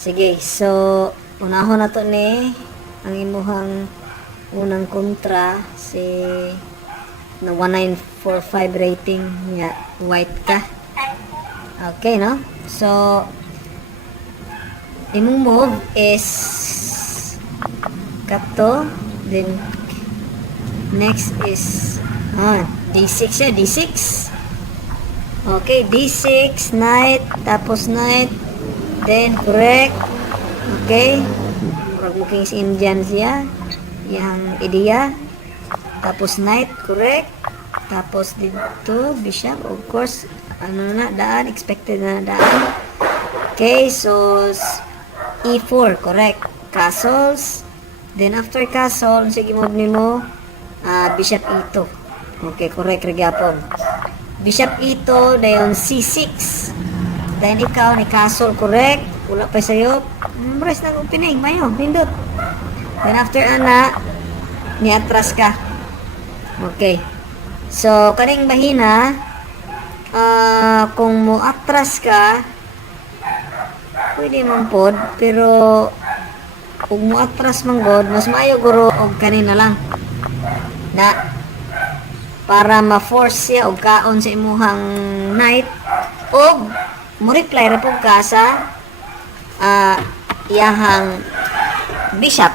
Sige, so unahon na to ni ang imuhang unang kontra si na 1945 rating niya, white ka. Okay, no? So imong move is kapto, then next is D6 siya, D6. Okay, D6, knight, tapos knight, then correct. Okay, murag muking si Indian siya, yang ideya. Tapos knight, correct. Tapos dito bishop, of course, ano na daan, expected na daan. Okay, so E4, correct. Castles, then after castle, sige move nimo bishop E2. Okay, correct ra gyapon. Bishop E2, dayon C6. Then ikaw ni castle, correct. Wala pa sa'yo. Rest ng opening, mayo, pindot. Then after ana, niatras ka. Okay. So, kaning mahina, kung mo atras ka, pwede man pod, pero kung mo atras man god, mas maayo guro og kanina lang. Na para ma-force siya og kaon sa imuhang knight og mo reply ra pug ka sa iyahang bishop,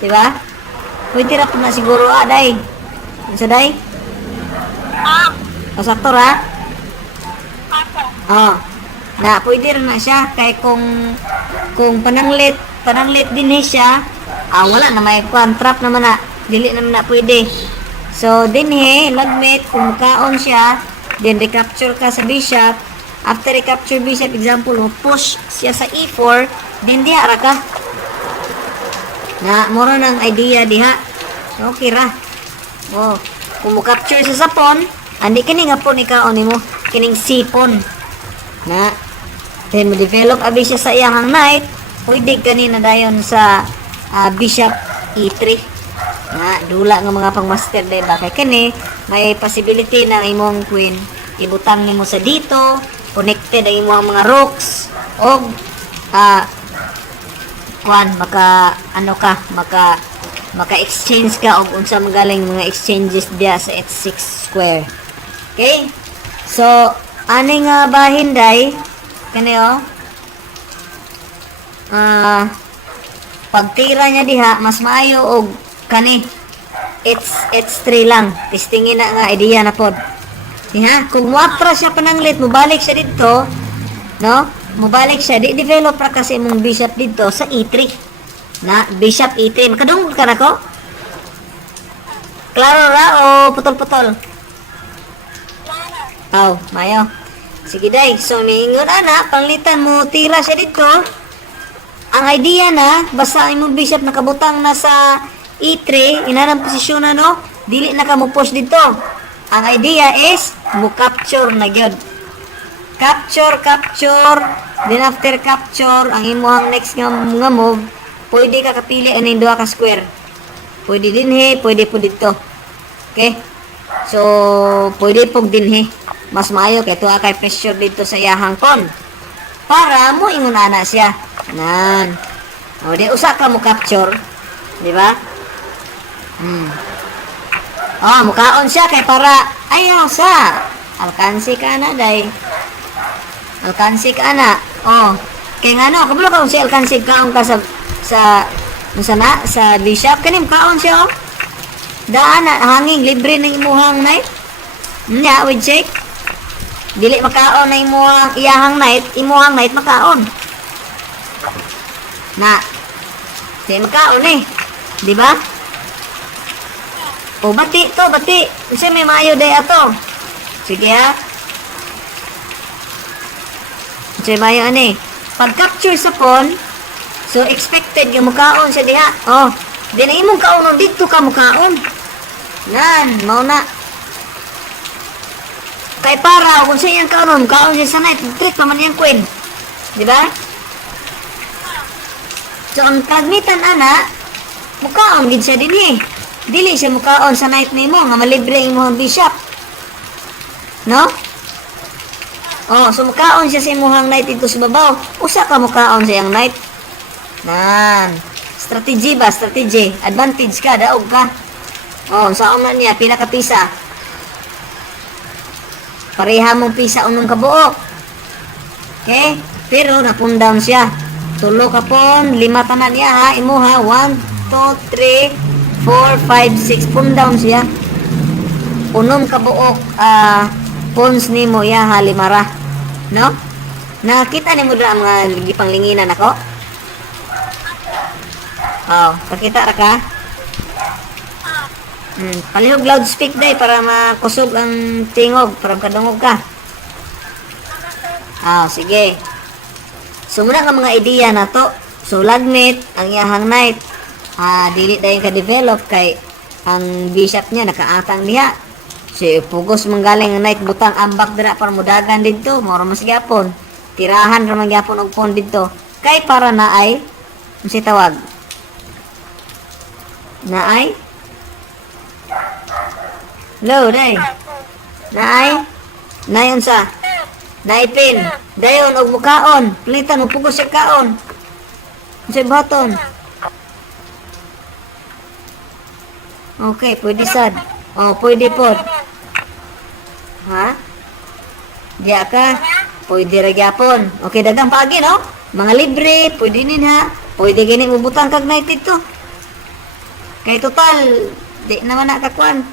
di ba? Pwede ra pud na siguro day. Unsa day? Pasakto ra? Na pwede ra na siya kay kung pananglit din siya, wala na may trap naman na, dili naman na pwede. So, dinhe, lagmit, kung kaon siya, then recapture ka sa bishop. After recapture bishop, example, push siya sa E4, then diha ra ka. Na, mura ng idea diha. Okay ra. Kung mo capture siya sa pawn, andi kini nga pawn ikaon nimo, kining C pawn. Na, then mo develop abi siya sa iyang knight, pwede kanina dayon sa bishop E3. Dula nga mga pang-master day ba kay kani may possibility na imong queen ibutang nimo sa dito, connected ang imong mga rooks og maka exchange ka og unsa magaling mga exchanges dia sa h6 square. Okay, so ani nga bahin day kani pagtira niya diha mas maayo og kani H3 lang, testingin na nga idea na pod. Kung muapra siya pananglit, mubalik siya dito, no? Mubalik siya, develop ra kasi mong bishop dito sa E3. Na bishop E3, makadungog ka na ko? Klaro ra o putol-putol? Mayo. Sige day, so niingon ana, panglitan mo tira siya dito. Ang idea na, basta imong bishop nakabutang na sa E3, inanang posisyon na no, dili na ka mo push dito. Ang idea is, mo capture na gyud. Capture, then after capture, ang imuhang next nga move, pwede ka kapili aning duha ka square. Pwede dinhi, pwede po dito. Okay? So, pwede po dinhi. Mas maayo kay tuwa kay pressure dito sa iyahang pawn. Para mo ingon ana siya. Nan. Di usa ka mo capture, di ba? Mukaon siya kay para ayaw sa alkansi ka na day. Alkansi ka na. Kay ngano, kabalo ka si alkansi kaon ka sa bishop kanim kaon siya Daan na hanging libre na imuhang knight. Nya with check. Dili makaon na imuhang iyahang knight makaon. Na. Di makaon di ba? Bati. Kasi may maayo day ato. Sige Kasi maayo Pag capture sa pawn, so expected yung mukaon siya diha. Di na imong kaonon dito ka mukaon. Nan, mauna. Kay para, kung siya yung kaonon siya sa knight, trick naman yung queen. Di ba? So, ang kagmitan mukaon gid siya din Dili siya mukaon sa knight nimo nga malibre imong bishop. No? Oh, so mukaon siya sa imuhang knight dito sa babaw. Usa ka mukaon sa iyang knight. Nan. Strategy ba? Strategy. Advantage ka, daog ka. Oh, saan man niya, pinakapisa. Pareha mong pisa unong kabuok. Okay? Pero napun down siya. Tulo ka pon, 5 tanan niya ha. Imo ha, 1, 2, 3, 4, 5, 6. Pun down siya. Unong kabuok, pons ni mo ya ha, 5 ra. No? Nakita ni mo dra mga gipanglinginan ako? Oh, kakita ra ka? Palihog loudspeak day para makusog ang tingog, para makadungog ka. Sige. So, muna ka mga ideya na to. So, lagmit, ang iyahang knight, dili dayon ka-develop kay ang bishop niya nakaatang niya. So, pugos manggaling ang knight, butang ambak dira para mudagan dito. Moro mas gyapon. Tirahan ra man gyapon og pawn dito. Kay para na ay, si tawag? Na ay? Hello, day. Na ay unsa? Naipin. Dayon og mukaon. Pilitan mo pugos sa kaon. Sa baton. Okay, pwede sad. Oh, pwede pod. Ha? Diya ka. Pwede ra gyapon. Okay, dagang paagi no? Mga libre, pwede nin ha. Pwede gini mubutang kag night dito. Kay total, di naman nakakwan.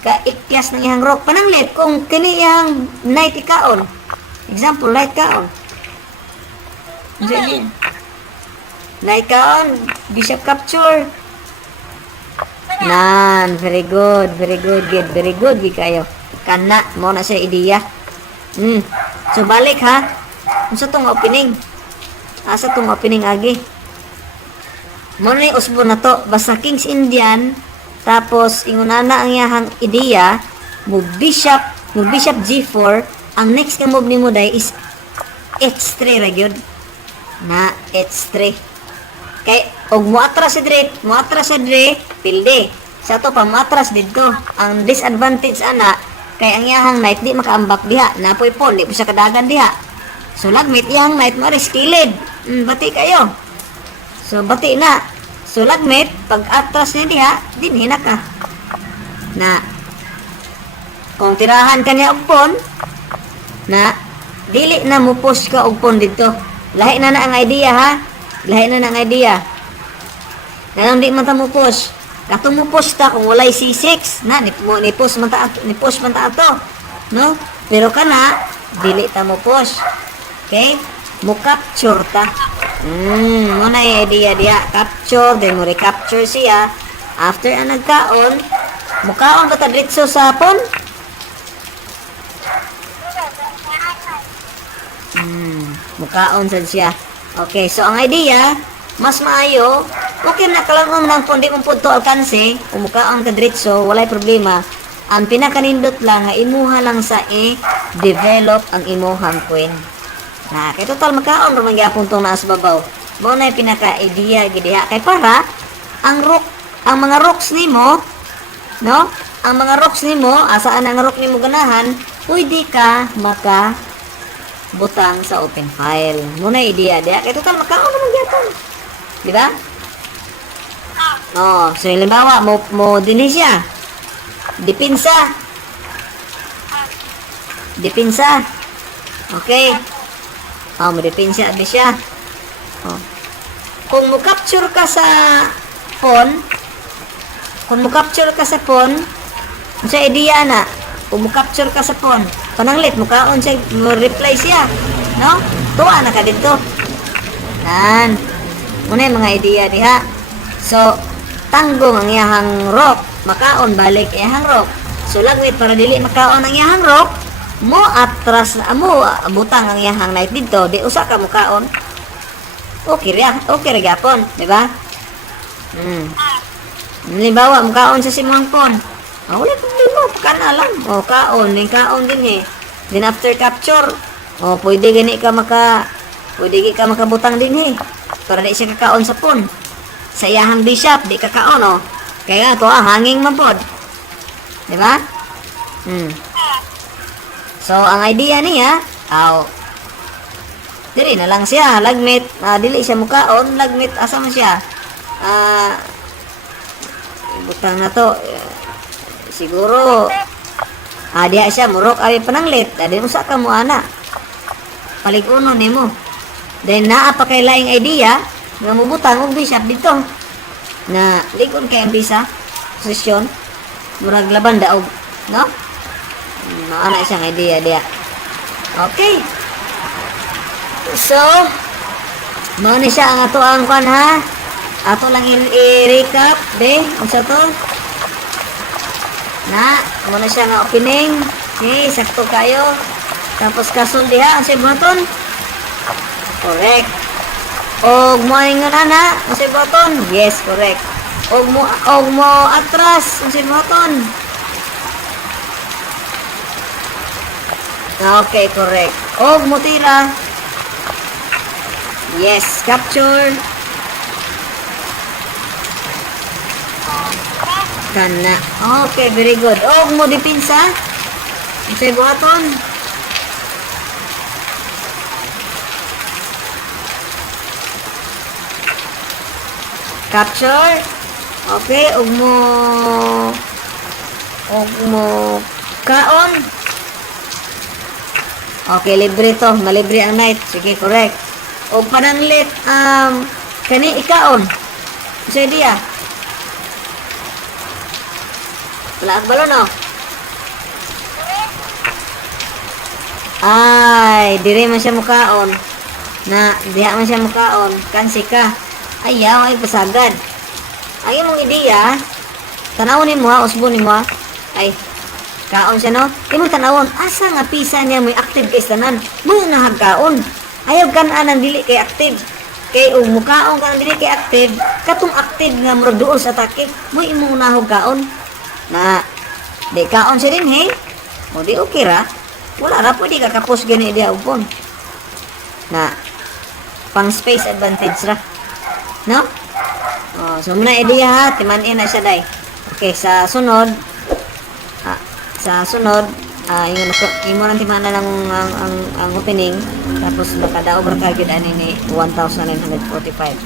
Ka-ikyas ng ihang rock. Pananglit, kung kini ihang night ikaon. Example, light kaon. Night kaon, bishop capture. Nan, very good, very good, good, very good, good kayo. Kana, mo na siya ideya. So, balik ha. Asa tong opening? Asa tong opening agi? Mo na yung usbo na to. Basta King's Indian, tapos ingunana ang iyahang ideya, move bishop G4, ang next ka move ni mo day is H3 ra gyud. Na H3. Kay og moatras sa dire, pilde. Sa to pa moatras didto. Ang disadvantage ana kay ang iyahang knight di makaambak diha. Napoy pawn, di po siya kadagan diha. So lagmit iyang knight mo skilled. Bati kayo. So bati na. So lagmit pag atras niya diha, dinhi na ka. Na kung tirahan ka niya og pawn, na dili na mo push ka og pawn dito. Lahi na ang idea ha. Lahi na ang idea. Nanang di man ta mo push. Katong mo push ta kung walay C6, na ni push man ta ato. No? Pero kana dili ta mo push. Okay? Mo capture ta. Mo na yung idea diya. Capture, then mo recapture siya. After ang nagkaon, mukaon ba ta diretso sa pawn? Mukaon sad siya. Okay, so ang idea, mas maayo, okay na kalaro ng pawn, di mong punto alkanse, kung mukaon ka diretso, walay problema. Ang pinakanindot lang, nga imuha lang sa develop ang imuhang queen. Na, kay total makaon ramang gyapon tong naas babaw. Mao na pinaka-idea gidiha kay para ang mga rocks nimo, no? Ang mga rocks nimo, asaan ang rock nimo ganahan, pwede ka maka butang sa open file. Muna idea diha kay total makaon ramang gyapon. Di ba? Oh, so halimbawa mo dinhi siya. Depensa. Okay. Madepensa abi siya. Kung mo-capture ka sa pawn, sa idea na, kung mo-capture ka sa pawn, pananglit, mukaon siya, mo-reply siya. No? Tuwa na ka dito. Yan. Muna yung mga idea diha. So, tanggong ang iyahang rock, makaon balik iyahang rock. So, lagwit para dili makaon ang iyahang rock, mo atras mo butang ang iyahang knight dito, di usa ka mukaon. Okay ra gyapon, di ba? Halimbawa, mukaon sa simang pawn. Wala problema, kana lang. Kaon din eh. Then after capture, pwede ka makabutang din eh. Para di siya kakaon sa pawn. Sa iyahang bishop, di kakaon Kaya to hanging man pod. Di ba? So, ang idea niya, Aw. Dili na lang siya, lagmit. Dili siya mukaon, lagmit. Asa man siya? Butang na to. Siguro, diya siya, murok ay pananglit. Di mo sa ka mo, ana. Paliguno ni mo. Then, naa pa kay laing idea, nga mubutang og bishop dito. Na, ligon kay ang bisa, posisyon. Murag laban daog, no? Ana siyang idea diya. Okay. So, mao ni siya ang ato ang kan ha. Ato lang i-recap, be, unsa to? Na, muna siya nga opening. Okay, sakto kayo. Tapos kasul diha, ang button. Correct. Og mo ingon ana, ang button. Yes, correct. Og mo atras, ang button. Okay, correct. Og mo tira. Yes, capture. Kana. Okay, very good. Og mo dipinsa. Sa buhaton. Capture. Okay, og mo kaon. Okay, libre to. Malibre ang night. Sige, correct. Og pananglit, kani ikaon. Sa idea. Wala ang balon, no? Ay, dire man siya mukaon. Diha man siya mukaon. Kansi ka. Ayaw, ay pasagad. Ay, mong ideya, tanawon ni mo ha, usbon ni mo ha. Ay, kaon siya, no? Imong tanawon, asa nga pisa niya may active kay tanan? Mo nahagkaon. Ayaw kanaan dili kay active. Kay og mukaon ka dili kay active, katong active nga murag duol sa atake, mo imong nahog kaon. Na di kaon siya din, hey? Mo di okay ra. Wala ra pwede ka kapos gani dia upon. Na pang space advantage ra. No? So muna idea ha, timan-in na siya day. Okay, sa sunod, ingon ako, imo nang timana lang ang opening, tapos nakadaog ra ka gyud ani ni 1,945.